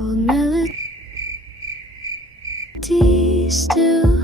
old melodies still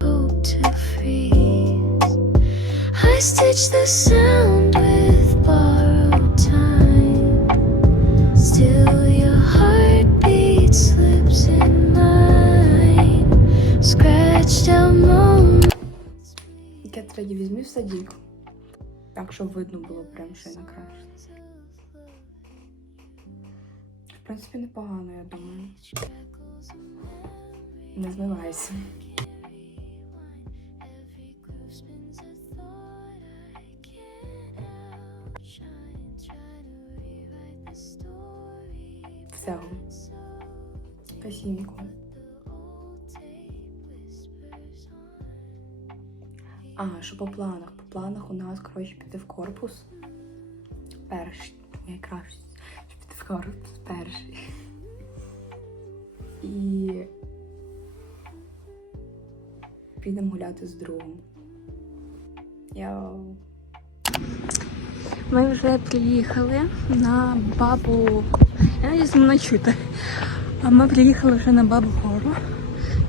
hope to freeze. I stitch the sound тоді візьмі в садік. Так, щоб видно було прям, що я накрашена. В принципі, непогано, я думаю. Не змивайся. Every groove А, що по планах? По планах у нас, коротше, піти в корпус. Перший. Найкраще. Піти в корпус перший. І підемо гуляти з другом. Йоу. Ми вже приїхали на бабу. Я надіюсь, мене чути. А ми приїхали вже на бабу гору.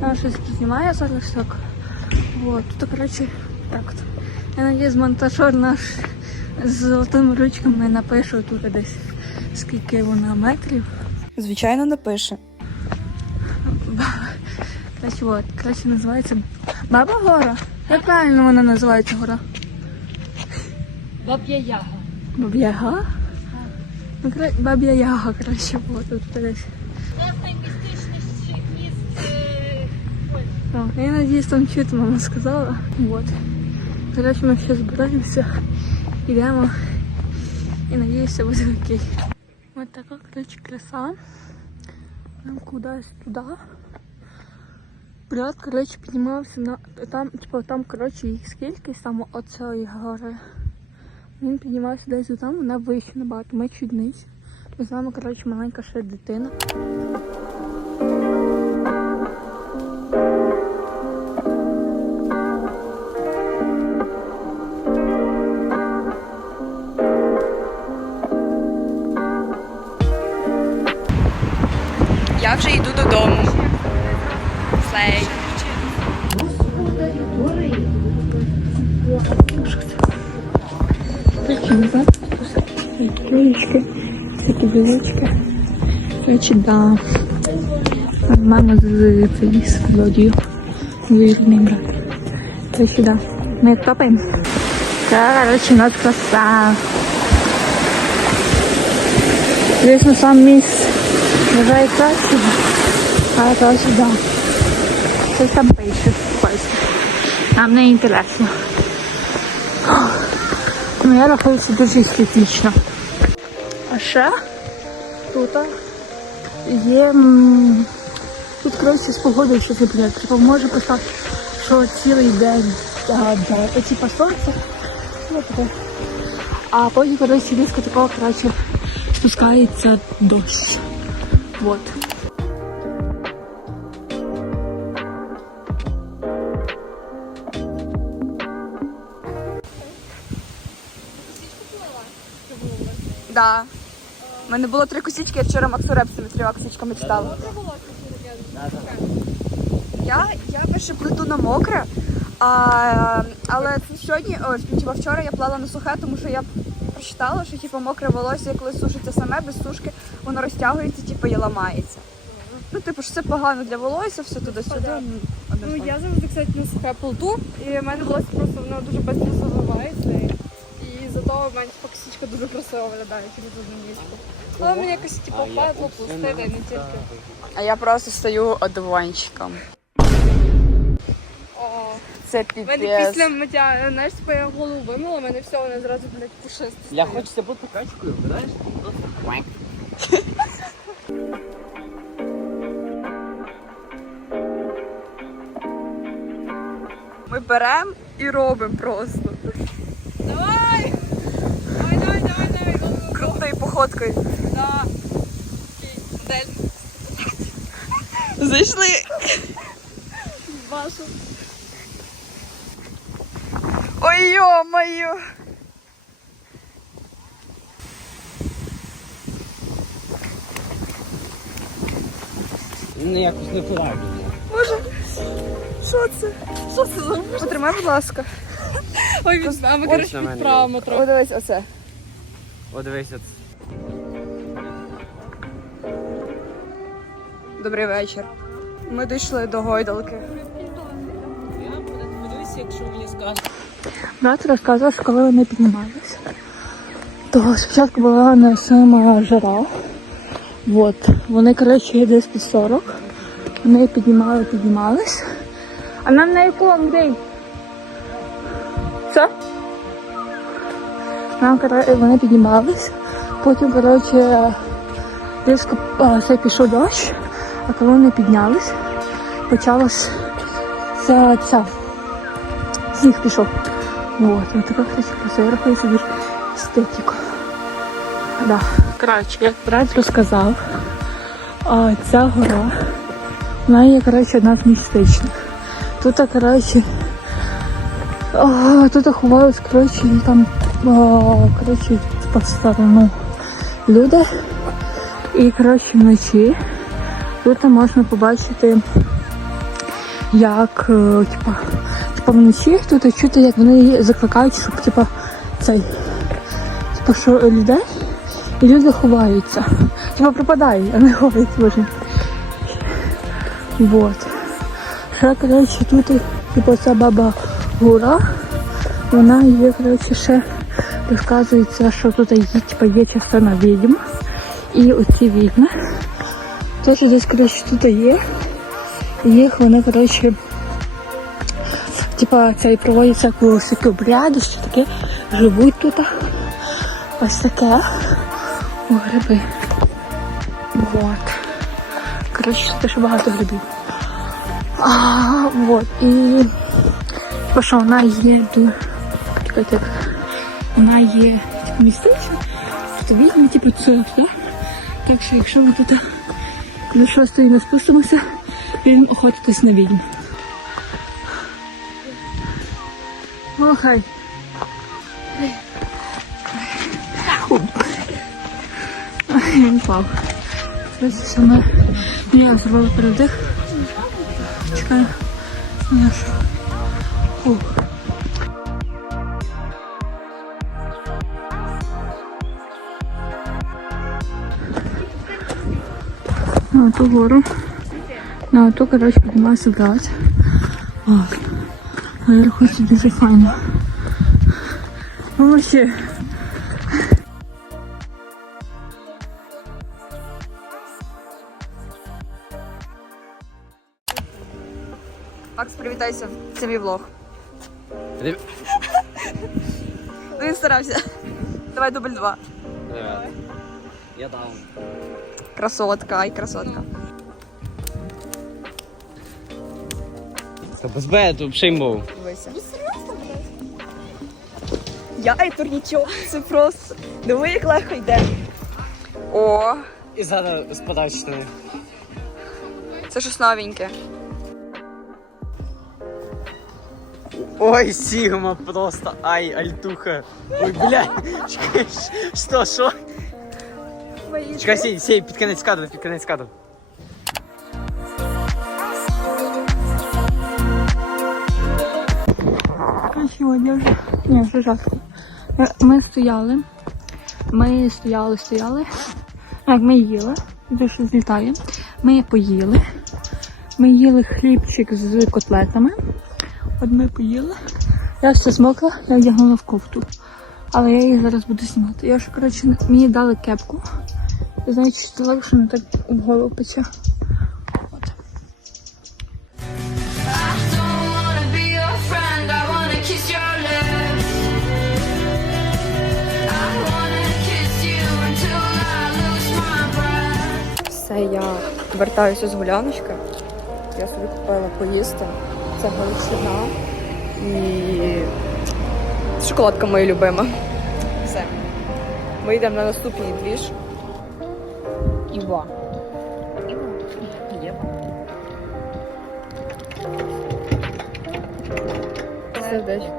Я щось знімаю зараз. Вот, тут, коротше, так от. Я надіюсь, монтажер наш з золотими ручками напише тут десь скільки вона метрів. Звичайно, напише. Коротше, от, коротше, називається Баба Гора. Як правильно вона називається гора? Баб'я Яга. Баб'я Яга? Ну, Баб'я Яга, коротше, от тут десь. Це я надеюсь, там чуть мама сказала. Вот. Короче, мы сейчас збираємося, йдемо. І надіюсь, все буде окей. Вот така, короче, краса. Нам кудись туди. Брат, короче, піднімався на там, типу, там, короче, їх скільки саме оцієї гори. Він піднімався десь там, вона вище набагато, ми нижче. З нами, короче, маленька ще дитина. Я вже йду додому. Слей. Такі назад. Клеечки, всякі білочки. Короче, да. Там Мама з цієї з Володію. Вірний брат. Короче, да. Ми топаємо. Короче, у нас краса. Звісно, сам міс вважає краще. А короче, да. Щось там пише. Пише. Нам не інтересно. Ну, я рахую, дуже естетично. А ще тут є. Тут, коротше, з погодою щось буде. Типу, може писати, що цілий день а, да, типу сонце. Ну. А потім, коротше, різко такого, коротше, спускається дощ. Вот. Да. У мене було три косички, я вчора Максу Репсами трьома косичками читала. Я, я перше плету на мокре, А, але сьогодні, о, вчора я плала на сухе, тому що я прочитала, що типу, мокре волосся, коли сушиться саме без сушки, воно розтягується, типу, і ламається. Ну, типу, що це погано для волосся, все туди-сюди. Ну, Ну однозначно. я завжди, кстати, на сухе плиту, і в мене волосся просто воно дуже швидко заливається. І зато в мене типу, косичка дуже красиво виглядає через одну місце. Але мені якось типу падло пластити, не тільки. А я просто стою одуванчиком. Це в мене після миття, знаєш, типу я голову вимила, в мене все, воно зразу, блядь, пушисте. Я стає. хочеться бути качкою, знаєш? Ми беремо і робимо просто. Давай! Давай, давай, давай, давай, go. Крутою походкою. Да. Окей, модель. Зайшли. Вашу. Ой, йо-моє. Ну якось не правильно. Боже, що це? Що це за Потримай, будь ласка. Ой, візьмемо, ми, Ось коротше, відправимо О, трохи. дивись, оце. О, дивись, от. Добрий вечір. Ми дійшли до гойдалки. Я подивися, якщо мені скажуть. Брат розказував, що коли вони піднімалися, то спочатку була не сама жара. От. Вони, коротше, десь під 40. Вони піднімали, піднімались. А нам на яку Андрій? Що? Нам, коротше, вони піднімались. Потім, коротше, різко це пішов дощ, а коли вони піднялись, почалась ця, ця сніг пішов. Вот, вот така, кстати, красиво рахує собі естетику. Да. Коротше, як брат розказав, а, ця гора, вона є, коротше, одна з містичних. Тут, коротше, тут ховались, коротше, ну, там, коротше, по сторону люди. І, коротше, вночі тут можна побачити, як, е, типа, типа вночі тут чути, як вони її закликають, щоб типа цей, типа що людей, і люди ховаються. Типа пропадають, а не ховаються боже. Вот. Ще, коротше, тут, типа ця баба гура, вона є, коротше, ще розказується, що тут є, типа, є частина відьм. І оці відьми. Що десь, коротше, тут є. Їх вони, коротше, типа це і проводять всяку всякі обряди, що таке, живуть тут. Ось таке. О, гриби. Вот. Коротше, дуже багато грибів. А, вот. І типа, що вона є до. Чекайте, вона є типу, то відьми, типу, це, да? Так що якщо ви тут до шостої не спустимося, будемо охотитись на відьм. Ну, хай. Він впав. Саме. Я зробила передих. Чекаю. На ту гору. На ту, коротше, піднімався брат. От. Наверху це дуже файно. Ну, вообще. Макс, привітайся. Це мій влог. Привіт. Ну, Він старався. Давай дубль два. Я дам. Красотка, ай, красотка. Це без Б, тут Я і турнічок, це просто. Диви, як легко йде. О, І зараз штани. це щось новеньке. Ой, Сігма просто. Ай, альтуха. Ой, бля. Чекай, що, що? Чекай, сей, сей, під кінець кадру, під кінець кадру. сьогодні вже. Ні, вже жарко. Ми стояли. Ми стояли, стояли. Так, ми їли. Що злітає. Ми поїли. Ми їли хлібчик з котлетами. От ми поїли. Я все змокла, я одягнула в кофту. Але я її зараз буду знімати. Я ж, коротше, мені дали кепку. Знаю, що що не так в голову пече. Я вертаюся з гуляночки. Я собі купила поїсти. Це галичина і шоколадка моя любима. Все. Ми йдемо на наступний двіж. Іва. Сердечки.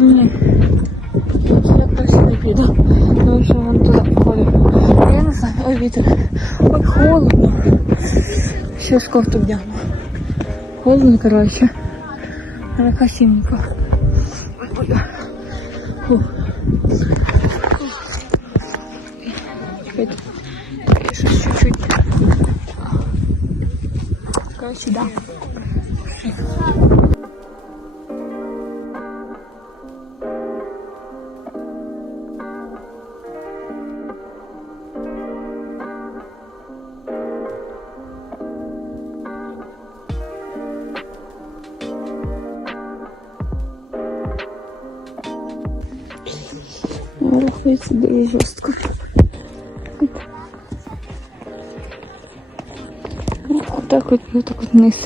Ні. Я просто не піду. Тому що вон туди входить. Я не знаю, ой, вітер. Ой, холодно. Ще з кофту вдягну. Холодно, коротше. Але красивенько. Фу. Чекайте. Я щось чуть-чуть. Коротше, да. Рахується дуже жорстко. Отак от, отак от вниз.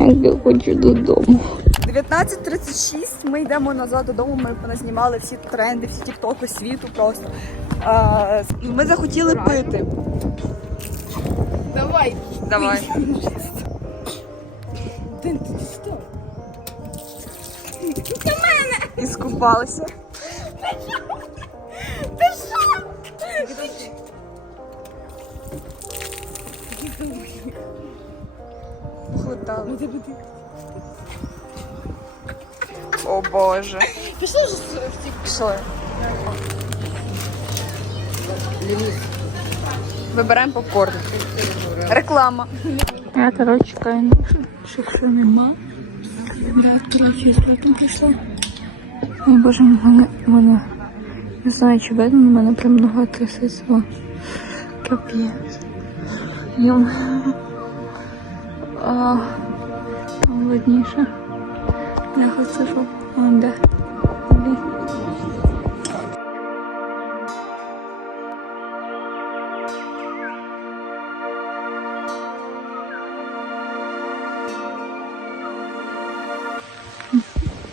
Я хочу додому. 19.36, ми йдемо назад додому, ми поназнімали всі тренди, всі тіктоки світу просто. А, ми захотіли пити. Давай. Давай. Дин, ти що? І скупалися. Хутали. О боже. Пішли вже в ті Пішли. Вибираємо попкорн. Реклама. Я, коротше, чекаю нашу, що що нема. Я, коротше, спати пішла. Ой, боже, мене, мене, не знаю, чи видно, мене прям нога трясеться. О, Капець. Йом. А, холодніше. Я хочу, щоб он де. Блін.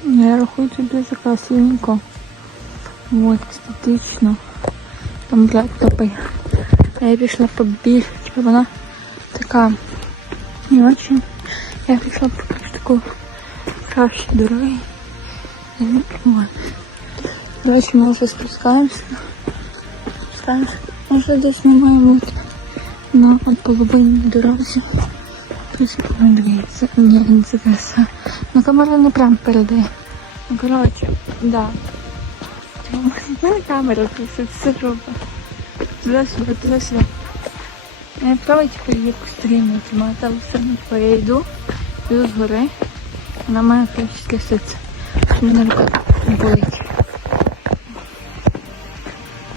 Ну, Я рахую це дуже красивенько. Вот, естетично. Там, блядь, топи. А я пішла побільше, типу вона така не очень. Я пішла по якусь таку кращу дороги. І, ну, Вот. Короче, ми вже спускаємося. Спускаємося. Може десь ми маємо бути на половині дорозі. Плюс дивіться. Ні, не це краса. Ну камера не прям передає. Ну, коротше, да. У мене камера пише, все робить. Туди-сюди, туди-сюди. Її стрімно тримаю телефон, бо я йду, йду з гори, вона мене коротше трясеться. Мене рука болить.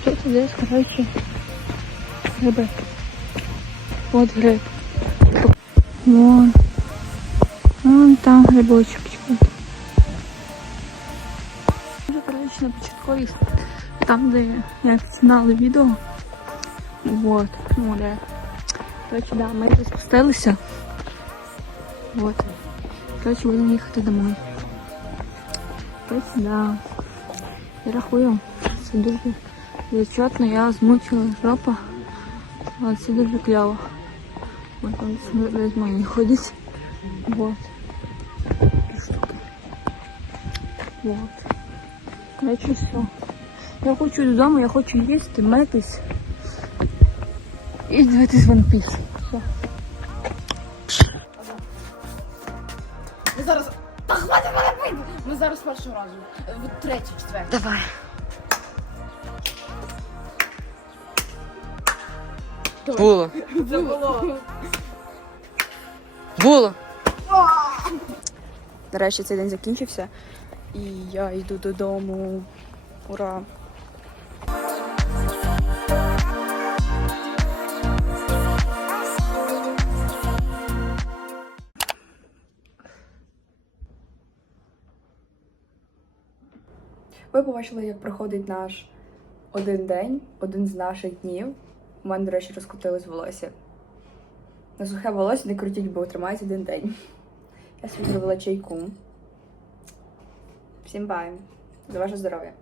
Тут десь, коротше, гриби. От гриб. Вон. Вон там грибочок. Вже, коротше, на початковій, там, де я знали відео. Вот, ну да. Короче, да, ми тут спустилися. Вот. Короче, будемо їхати домой. Короче, да. Я рахую. Це дуже зачетно, я змучила жопа. Але це дуже кльово. Вот там без мої ходять. Вот. Штуки. Вот. Короче, все. Я хочу додому, я хочу їсти, митись. І дивитись One Piece. Ми зараз. Та хватить мене бити! Ми зараз першого разу. Е, в Третій, четвертий. Давай. Було. Було. Нарешті цей день закінчився. І я йду додому. Ура! Ви побачили, як проходить наш один день, один з наших днів. У мене, до речі, розкотилось волосся. На сухе волосся не крутіть, бо тримається один день. Я собі зробила чайку. Всім бай! За ваше здоров'я!